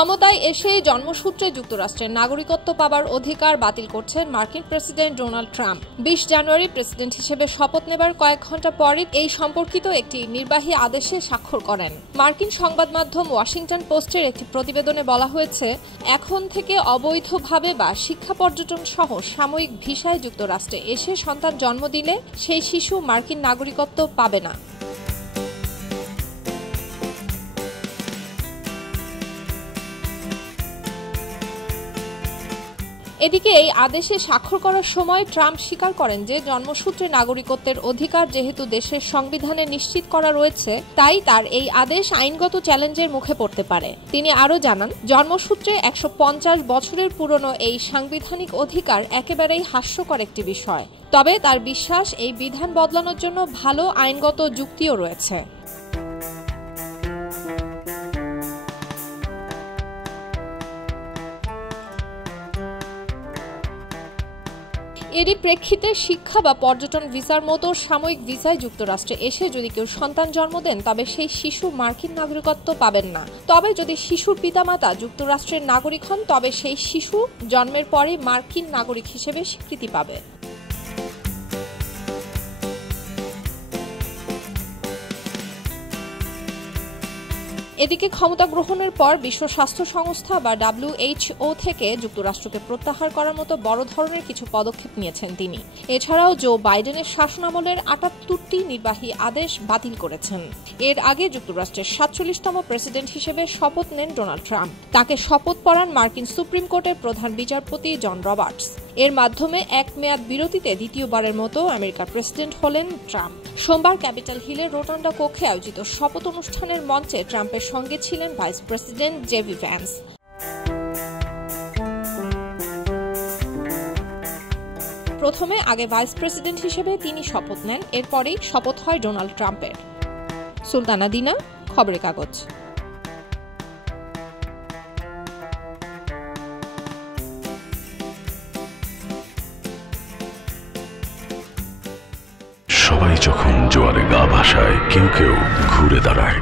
ক্ষমতায় এসেই জন্মসূত্রে যুক্তরাষ্ট্রের নাগরিকত্ব পাবার অধিকার বাতিল করছেন মার্কিন প্রেসিডেন্ট ডোনাল্ড ট্রাম্প। ২০ জানুয়ারি প্রেসিডেন্ট হিসেবে শপথ নেবার কয়েক ঘণ্টা পরই এই সম্পর্কিত একটি নির্বাহী আদেশে স্বাক্ষর করেন। মার্কিন সংবাদ মাধ্যম ওয়াশিংটন পোস্টের একটি প্রতিবেদনে বলা হয়েছে, এখন থেকে অবৈধভাবে বা শিক্ষা পর্যটন সহ সাময়িক ভিসায় যুক্তরাষ্ট্রে এসে সন্তান জন্ম দিলে সেই শিশু মার্কিন নাগরিকত্ব পাবে না। এদিকে এই আদেশে স্বাক্ষর করার সময় ট্রাম্প স্বীকার করেন যে জন্মসূত্রে নাগরিকত্বের অধিকার যেহেতু দেশের সংবিধানে নিশ্চিত করা রয়েছে, তাই তার এই আদেশ আইনগত চ্যালেঞ্জের মুখে পড়তে পারে। তিনি আরও জানান, জন্মসূত্রে ১৫০ বছরের পুরনো এই সাংবিধানিক অধিকার একেবারেই হাস্যকর একটি বিষয়। তবে তার বিশ্বাস, এই বিধান বদলানোর জন্য ভালো আইনগত যুক্তিও রয়েছে। এরই প্রেক্ষিতে শিক্ষা বা পর্যটন ভিসার মতো সাময়িক ভিসায় যুক্তরাষ্ট্রে এসে যদি কেউ সন্তান জন্ম দেন, তবে সেই শিশু মার্কিন নাগরিকত্ব পাবেন না। তবে যদি শিশুর পিতামাতা যুক্তরাষ্ট্রের নাগরিক হন, তবে সেই শিশু জন্মের পরে মার্কিন নাগরিক হিসেবে স্বীকৃতি পাবে। এদিকে ক্ষমতা গ্রহণের পর বিশ্ব স্বাস্থ্য সংস্থা বা WHO থেকে যুক্তরাষ্ট্রকে প্রত্যাহার করার মতো বড় ধরনের কিছু পদক্ষেপ নিয়েছেন তিনি। এছাড়াও জো বাইডেনের শাসনামলের ৭৮টি নির্বাহী আদেশ বাতিল করেছেন। এর আগে যুক্তরাষ্ট্রের ৪৭তম প্রেসিডেন্ট হিসেবে শপথ নেন ডোনাল্ড ট্রাম্প। তাকে শপথ পড়ান মার্কিন সুপ্রিম কোর্টের প্রধান বিচারপতি জন রবার্টস। এর মাধ্যমে এক মেয়াদ বিরতিতে দ্বিতীয়বারের মতো আমেরিকার প্রেসিডেন্ট হলেন ট্রাম্প। সোমবার ক্যাপিটাল হিলের রোটান্ডা কক্ষে আয়োজিত শপথ অনুষ্ঠানের মঞ্চে ট্রাম্পের সঙ্গে ছিলেন ভাইস প্রেসিডেন্ট জেডি ভ্যান্স। প্রথমে আগে ভাইস প্রেসিডেন্ট হিসেবে তিনি শপথ নেন, এরপরেই শপথ হয় ডোনাল্ড ট্রাম্পের। সুলতানা দিনা, খবরের কাগজ। সবাই যখন জোয়ারে গা ভাসায়, কেউ কেউ ঘুরে দাঁড়ায়।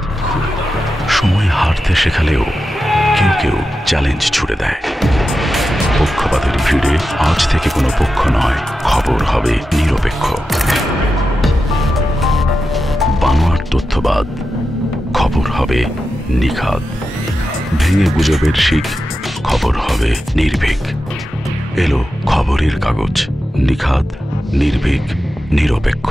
সময় হারতে শেখালেও কেউ কেউ চ্যালেঞ্জ ছুড়ে দেয়। পক্ষপাতের ভিড়ে আজ থেকে কোনো পক্ষ নয়, খবর হবে নিরপেক্ষ। বানোয়ার তথ্যবাদ, খবর হবে নিখাদ। ভেঙে গুজবের শিখ, খবর হবে নির্ভীক। এলো খবরের কাগজ, নিখাদ, নির্ভীক, নিরপেক্ষ।